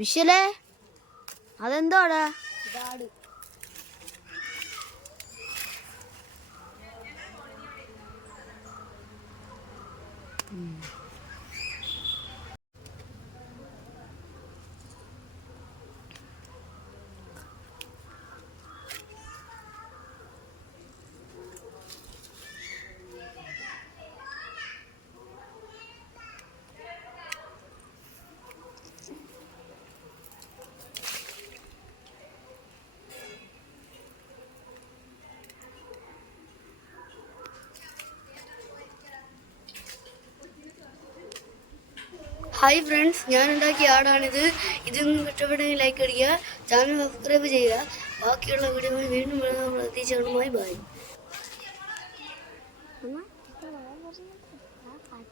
വിഷലേ അതെന്തോടാ? Hi friends, ഞാൻ ഉണ്ടാക്കിയ ആടാണിത്. ഇതൊന്നും ഇഷ്ടപ്പെട്ടെങ്കിൽ ലൈക്ക് അടിക്കുക, ചാനൽ സബ്സ്ക്രൈബ് ചെയ്യുക. ബാക്കിയുള്ള വീഡിയോ വീണ്ടും പ്രതീക്ഷകളുമായി ബൈ.